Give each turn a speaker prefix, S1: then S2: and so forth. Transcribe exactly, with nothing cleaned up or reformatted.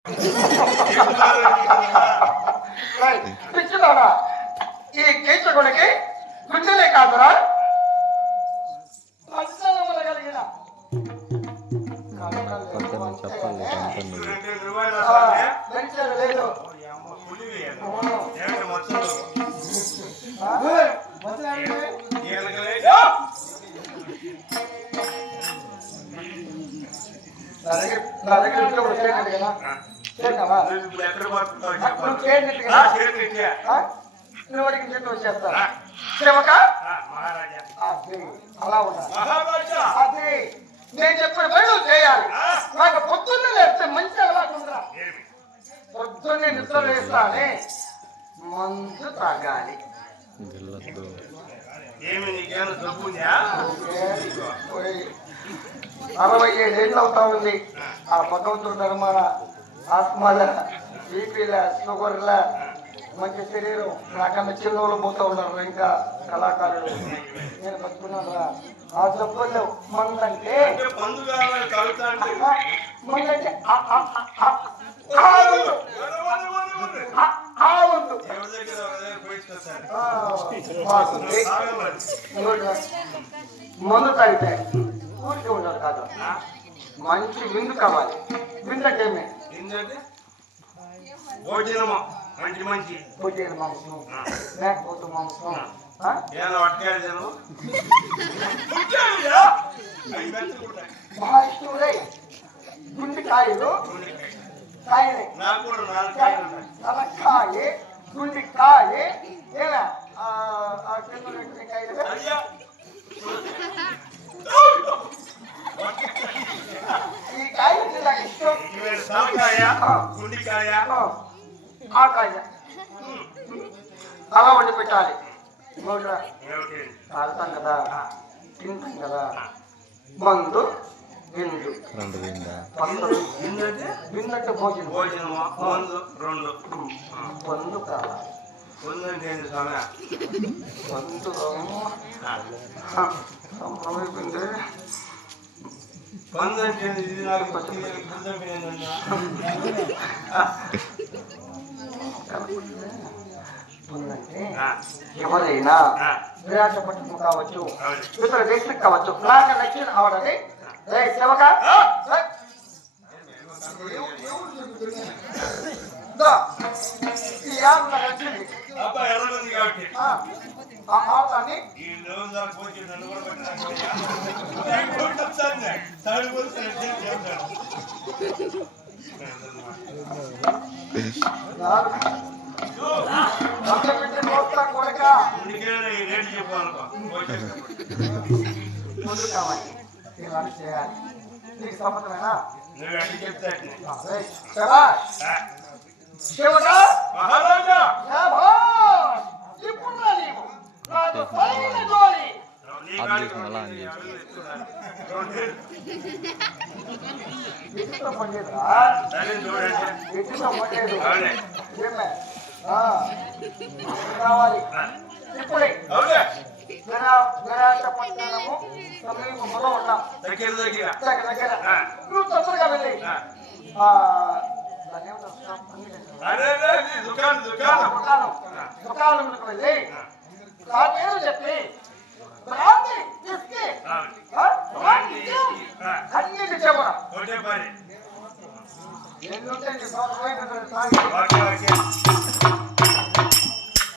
S1: పిచ్చిదాడా, ఈ కీచకుడికి గుండెలే కాదురా కలిగిన లేదు. నా దగ్గర చేయనట్టు కదా చేద్దామా నువ్వు చేయనట్టు కదా నువ్వు అడిగిన చెట్టు వచ్చేస్తా సేవక అలా ఉన్నా అదే నేను చెప్పిన పని నువ్వు చేయాలి. నాకు పొద్దున్నే లేస్తే మంచి అలవాటు ఉందిరా. పొద్దున్నే నిద్ర లేస్తానే మందు తాగాలి. అరవై ఏడేళ్ళు అవుతా ఉంది. ఆ భగవంతుడు ధర్మాల ఆత్మల బీపీల షుగర్ల మంచి శరీరం నాకన్నా చిన్నోళ్ళు పోతూ ఉన్నారు ఇంకా కళాకారులు. నేను బతుకున్నాను రా. ఆ జబ్బుల్లో మందంటే మందంటే మందు తాగితే ఊరికి ఉండదు కాదు, మంచి విందు కావాలి. విందకేమే
S2: మంచి మంచి
S1: పొట్టేలు మాంసం, మేకపోతు మాంసం, గుండెకాయలు కాయలే తలకాయ గుండెకాయ ఏనా కాయలు ఈ కాయలు నాకు ఇష్టం.
S2: గుండెకాయ
S1: ఆ కాయ అలా వండి పెట్టాలి. తాగుతాం కదా తింటాం కదా. మందు విందు పందులు విందంటే భోజనం
S2: రెండు
S1: పందు కావాలి. పందు అయిపోయింది.
S2: పందు అంటే
S1: ఉందంటే ఎవరైనా విరాటపట్నం కావచ్చు, ఇతర దేశం కావచ్చు, నాకు నచ్చిన ఆవిడని సేవక ఈ యాప్ నాకు నచ్చింది. ఆడదాన్ని ముందు కావాలి చేయాలి. నీకు సమ్మతమేనా? ఇప్పుడు నీవు నాకు పైన జోలి ఎట్లా పండేదా ఎట్లా పండేదు ఏమే కావాలి ఇప్పుడే విరాటపట్నము సమీపంలో ఉన్నాం. దగ్గర దగ్గర నువ్వు తొందరగా వెళ్ళి దుకాణంలోకి వెళ్ళి నా పేరు చెప్పి అన్నిటి చెప్పరా ఎన్నుంటే